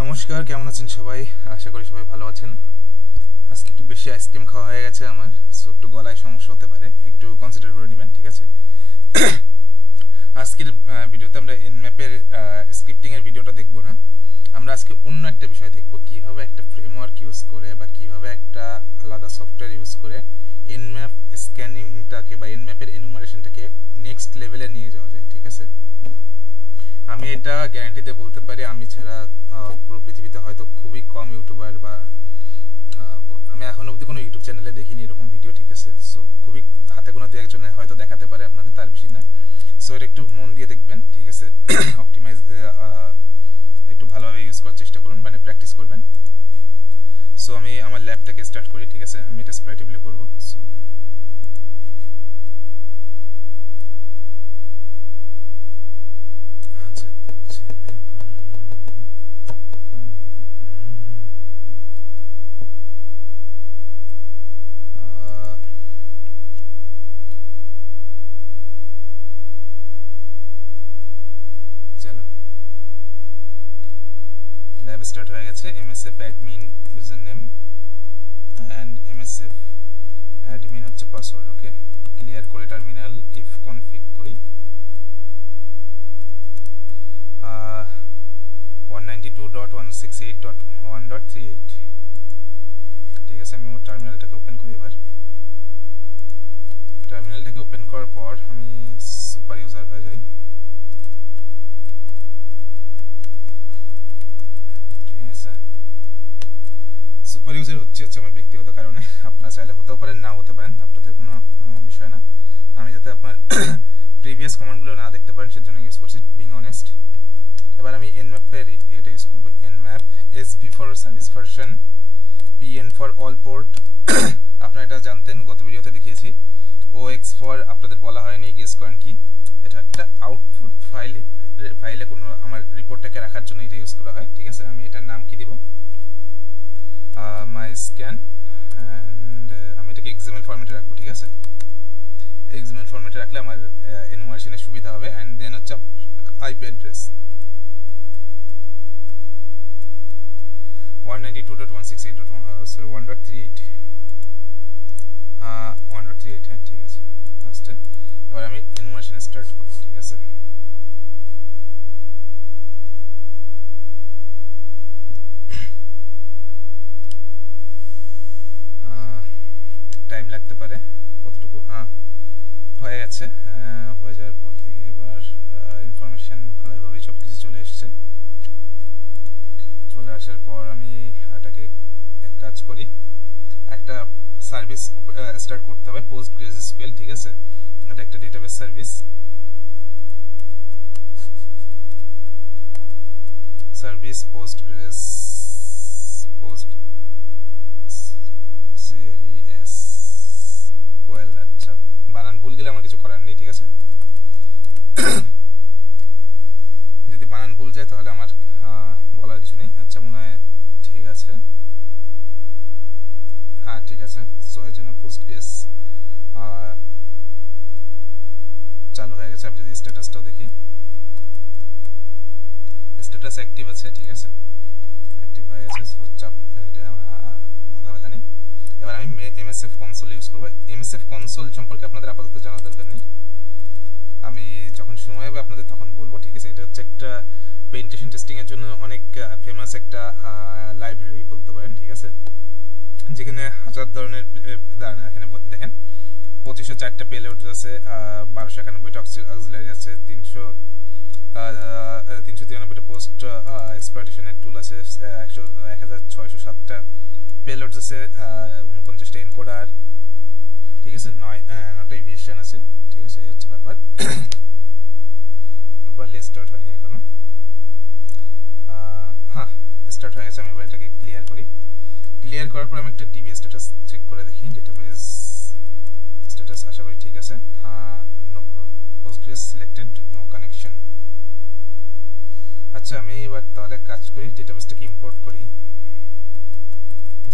নমস্কার, কেমন আছেন সবাই? আশা করি সবাই ভালো আছেন। আজকে একটু বেশি আইসক্রিম খাওয়া হয়ে গেছে আমার, সো একটু গলায় সমস্যা হতে পারে, একটু কনসিডার করে নেবেন, ঠিক আছে? আজকের ভিডিওতে আমরা এনম্যাপের স্ক্রিপ্টিংয়ের ভিডিওটা দেখব না। আমরা আজকে অন্য একটা বিষয় দেখব, কিভাবে একটা ফ্রেমওয়ার্ক ইউজ করে বা কিভাবে একটা আলাদা সফটওয়্যার ইউজ করে এনম্যাপ স্ক্যানিংটাকে বা এনম্যাপের এনুমারেশনটাকে নেক্সট লেভেলে নিয়ে যাওয়া যায়, ঠিক আছে? আমি এটা গ্যারান্টি দিয়ে বলতে পারি, আমি ছাড়া পুরো পৃথিবীতে হয়তো খুবই কম ইউটিউবার বা আমি এখনো অবধি কোনো ইউটিউব চ্যানেলে দেখিনি এরকম ভিডিও, ঠিক আছে? সো খুবই হাতে গোনা দু একজনে হয়তো দেখাতে পারে আপনাদের, তার বেশি না। সো এটা একটু মন দিয়ে দেখবেন, ঠিক আছে? অপটিমাইজ একটু ভালোভাবে ইউজ করার চেষ্টা করুন, মানে প্র্যাকটিস করবেন। সো আমি আমার ল্যাবটাকে স্টার্ট করি, ঠিক আছে? আমি এটা স্প্রাইটিভলি করবো। সো চলো, ল্যাব স্টার্ট হয়ে গেছে। MSF admin user name and MSF admin হচ্ছে পাসওয়ার্ড। ওকে, ক্লিয়ার করে টার্মিনাল ইফ কনফিগ করি 192.168.1.38, ঠিক আছে? আমি টার্মিনালটাকে ওপেন করি। এবার টার্মিনালটাকে ওপেন করার পর আমি সুপার ইউজার হয়ে যাই, ঠিক আছে? সুপার ইউজার হচ্ছে আমার ব্যক্তিগত কারণে, আপনারা চাইলে হতেও পারেন, নাও হতে পারেন, আপনাদের কোনো বিষয় না। আমি যাতে আপনার প্রিভিয়াস কমান্ডগুলো না দেখতে পারেন সেজন্য ইউজ করছি, বিং অনেস্ট। এবার আমি এনম্যাপের এটা ইউজ করবো, Nmap SV for service version, PN for all port. আপনারা এটা জানতেন, গত ভিডিওতে দেখিয়েছি। ওএক্স ফর আপনাদের বলা হয়নি, গেস করেন কি? এটা একটা আউটপুট ফাইলে কোনো আমার রিপোর্টটাকে রাখার জন্য এটা ইউজ করা হয়, ঠিক আছে? আমি এটার নাম কি দিব? মাই স্ক্যান, অ্যান্ড আমি এটাকে এক্সএমএল ফরম্যাটে রাখবো, ঠিক আছে? এক্সএমএল ফরম্যাটে রাখলে আমার এনুমারেশনের সুবিধা হবে। অ্যান্ড দেন হচ্ছে আইপি অ্যাড্রেস 192.168.1.38, 1.38, হ্যাঁ ঠিক আছে, লাস্টে। এবার আমি এনুমারেশন স্টার্ট করি, ঠিক আছে? টাইম লাগতে পারে, কতটুকু? হয়ে গেছে। হয়ে যাওয়ার পর থেকে এবার ইনফরমেশন ভালোভাবেই সব কিছু চলে এসছে। চলে আসার পর আমি এটাকে এক কাজ করি, একটা সার্ভিস স্টার্ট করতে হবে, PostgreSQL, ঠিক আছে? এটা একটা ডেটাবেস সার্ভিস, PostgreSQL। আচ্ছা, বানান ভুল গেলে আমার কিছু করার নেই, ঠিক আছে? যদি বানান ভুল যায় তাহলে আমার বলার কিছু নেই। আচ্ছা, মনে হয় ঠিক আছে, হ্যাঁ ঠিক আছে। সো এর জন্য পোস্টগ্রেস চালু হয়ে গেছে। আমি যদি স্ট্যাটাসটাও দেখি, স্ট্যাটাস অ্যাক্টিভ আছে, ঠিক আছে? অ্যাক্টিভ হয়ে গেছে, মাথা ব্যথা নেই। এবার আমি এমএসএফ কনসোল ইউজ করবো। এমএসএফ কনসোল সম্পর্কে আপনাদের আপাতত জানার দরকার নেই, আমি যখন সময় হবে আপনাদের তখন বলবো, ঠিক আছে? এটা হচ্ছে একটা পেনিট্রেশন টেস্টিং এর জন্য অনেক ফেমাস একটা লাইব্রেরি বলতে পারেন, ঠিক আছে? যেখানে হাজার ধরনের দাঁড়ান, এখানে দেখেন 2504টা পেলোড আছে, 1291টা অক্সিলারি আছে, 393টা পোস্ট এক্সপ্লয়টেশনের টুল আছে, 1607টা পেলোডস আছে, 49টা এনকোডার, ঠিক আছে? 9টা ইভিয়েশন আছে, ঠিক আছে? এই হচ্ছে ব্যাপার। প্রপারলি স্টার্ট হয়নি এখনো। হ্যাঁ, স্টার্ট হয়ে গেছে। আমি এবার এটাকে ক্লিয়ার করি। ক্লিয়ার করার পর আমি একটা ডিবি স্ট্যাটাস চেক করে দেখি, ডেটাবেস স্ট্যাটাস আশা করি ঠিক আছে। Postgres selected, no connection. আচ্ছা, আমি এবার তাহলে কাজ করি, ডেটাবেসটাকে ইম্পোর্ট করি।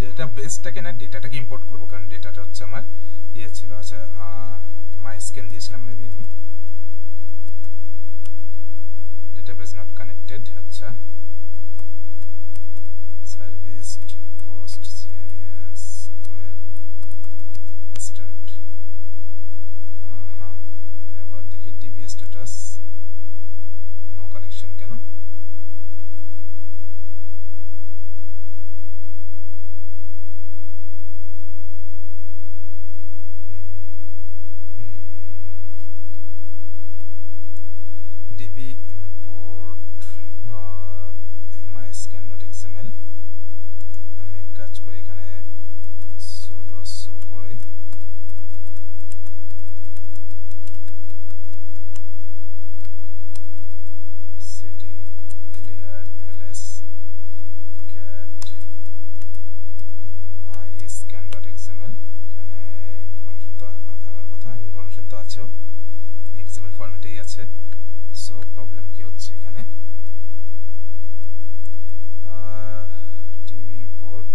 ডেটাবেসটাকে না, ডেটাটাকে ইম্পোর্ট করবো, কারণ ডেটাটা হচ্ছে আমার ইয়ে ছিল। আচ্ছা, মাই স্ক্যান দিয়েছিলাম মেবি আমি, ডেটাবেস নট কানেক্টেড। আচ্ছা, শো করি। cd clear ls cat myscan.xml, এখানে ইনফরমেশন তো থাকার কথা, ইনফরমেশন তো আছেও, xml ফরম্যাটেই আছে। সো প্রবলেম কি হচ্ছে এখানে, TV import,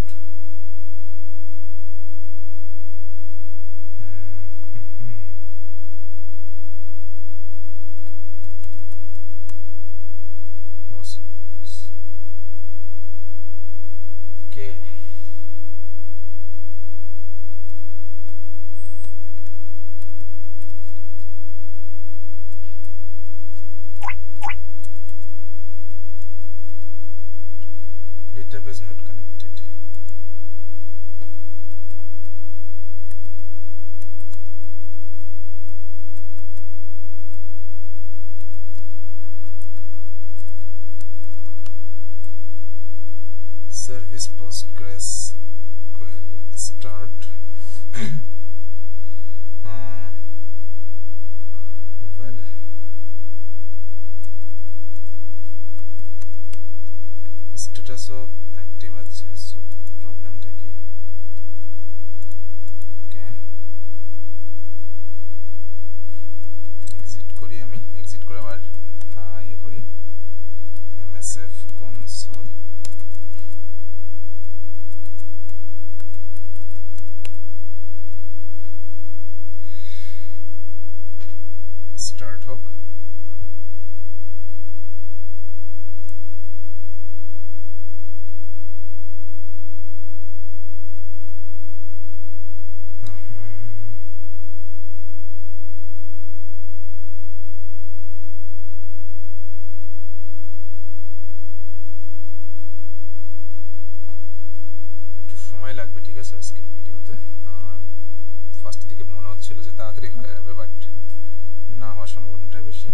okay database not connected. Service PostgreSQL start well স্ট্যাটাসও অ্যাক্টিভ আছে। সো প্রবলেমটা কি, ওকে এক্সিট করি, আমি এক্সিট করে আবার ইয়ে করি msf console স্টার্ট হোক। সময় লাগবে, ঠিক আছে আজকের ভিডিওতে। ফার্স্টের দিকে মনে হচ্ছিল যে তাড়াতাড়ি হয়ে যাবে, বাট না হওয়ার সম্ভাবনাটাই বেশি।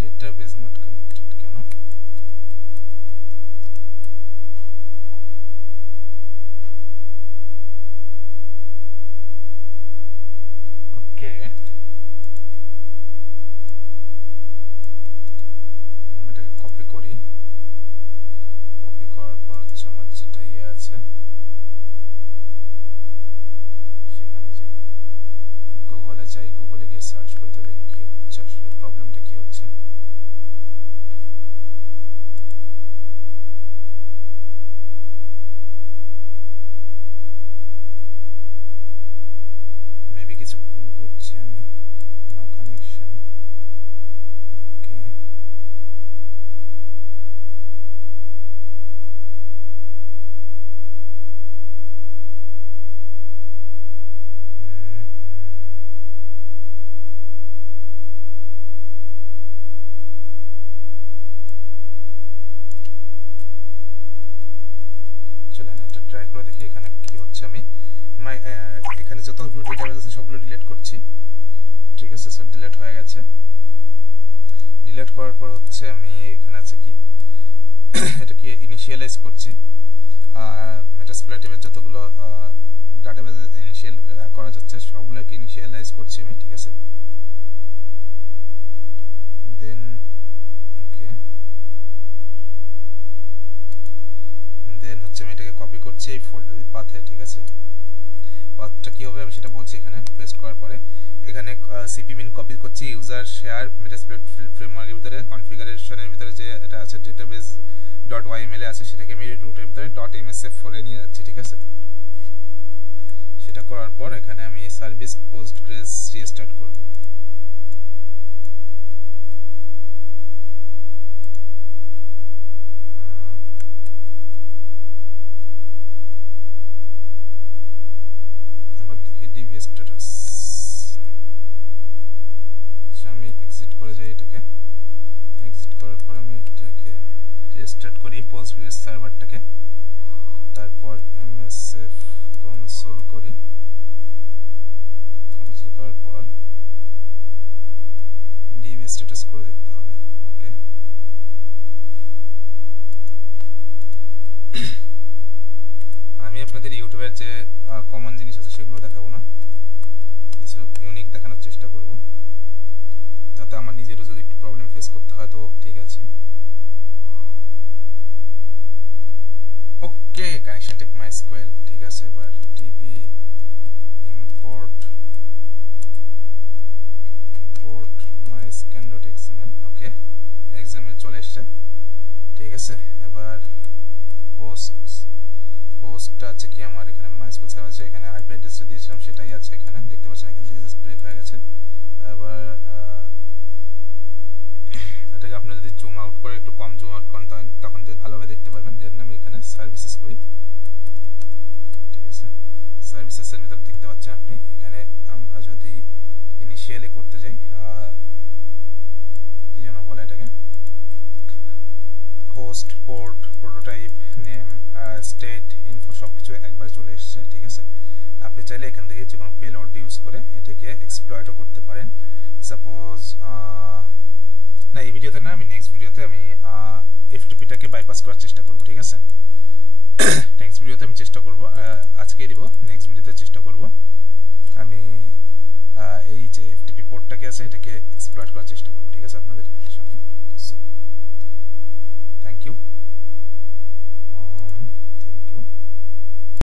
ডেটাবেস নট কানেক্টেড কেন, ওকে আমি এটাকে কপি করি, কপি করার পর হচ্ছে আমার যেটা ইয়ে আছে সেখানে যাই, গুগলে যাই, গুগলে গিয়ে সার্চ করি তো দেখি কি হচ্ছে, আসলে প্রবলেমটা কি হচ্ছে। মেবি কিছু ভুল করছি আমি, নো কানেকশন, ওকে চলেন এটা ট্রাই করে দেখি এখানে কি হচ্ছে। আমি এখানে যতগুলো ডেটাবেস আছে সবগুলো ডিলিট করছি, ঠিক আছে। সব ডিলিট হয়ে গেছে। ডিলিট করার পর হচ্ছে আমি এখানে আছে কি এটাকে ইনিশিয়ালাইজ করছি, মেটাস্প্লয়েটিভের যতগুলো ডাটাবেস ইনিশিয়াল করা যাচ্ছে সবগুলোকে ইনিশিয়ালাইজ করছি আমি, ঠিক আছে। দেন ওকে দেন হচ্ছে আমি এটাকে কপি করছি এই পাথে, ঠিক আছে। পাথটা কি হবে আমি সেটা বলছি এখানে। পেস্ট করার পরে এখানে সিপিমিন কপি করছি, ইউজার শেয়ার মেটাস্প্লয়েট ফ্রেমওয়ার্কের ভিতরে কনফিগারেশনের ভিতরে যে এটা আছে ডেটাবেস .yml আছে সেটাকে আমি রুটের ভিতরে .msf ফলে নিয়ে যাচ্ছি, ঠিক আছে। সেটা করার পর এখানে আমি সার্ভিস পোস্টগ্রেস রিস্টার্ট করব। এবার দেখি ডিবি স্ট্যাটাস, আমি এক্সিট করে যাই এটাকে। এক্সিট করার পর আমি এটাকে রিস্টার্ট করি পোস্টগ্রেস সার্ভারটাকে, তারপর msf কনসোল করি। কনসোল করার পর ডিবি স্ট্যাটাস করে দেখতে হবে, ওকে। আমি আপনাদের ইউটিউবের যে কমন জিনিস আছে সেগুলো দেখাবো না, কিছু ইউনিক দেখানোর চেষ্টা করব, যাতে আমার নিজেরও যদি একটু প্রবলেম ফেস করতে হয় তো ঠিক আছে। ওকে, কানেকশন টাইপ মাইস্কুয়েল, ঠিক আছে। এবার টিপি ইম্পোর্ট myscan.xml, ওকে xml চলে এসেছে, ঠিক আছে। এবার হোস্টটা আছে কি আমার এখানে মাইস্কুয়েল সার্ভার আছে, এখানে আইপি অ্যাড্রেসটা দিয়েছিলাম সেটাই আছে এখানে, দেখতে পাচ্ছেন এখান থেকে জাস্ট ব্রেক হয়ে গেছে। এবার এটাকে আপনি যদি জুম আউট করে একটু কম জুম আউট করেন তখন ভালোভাবে দেখতে পারবেন। দেন আমি এখানে সার্ভিসেস করি, ঠিক আছে। সার্ভিসেসের ভিতর দেখতে পাচ্ছেন আপনি এখানে আমরা যদি ইনিশিয়ালি করতে যাই কি যেন বলে এটাকে, host, port, prototype, name, state, info সবকিছু একবারে চলে এসেছে, ঠিক আছে। আপনি চাইলে এখান থেকে যে কোনো পেলোড ইউজ করে এটাকে এক্সপ্লয়েটও করতে পারেন। সাপোজ না, এই ভিডিওতে না, আমি নেক্সট ভিডিওতে আমি এফটিপিটাকে বাইপাস করার চেষ্টা করব, ঠিক আছে। নেক্সট ভিডিওতে আমি চেষ্টা করব, আজকেই দিব, নেক্সট ভিডিওতে চেষ্টা করব আমি এই যে এফটিপি পোর্টটাকে আছে এটাকে এক্সপ্লয়েট করার চেষ্টা করব, ঠিক আছে আপনাদের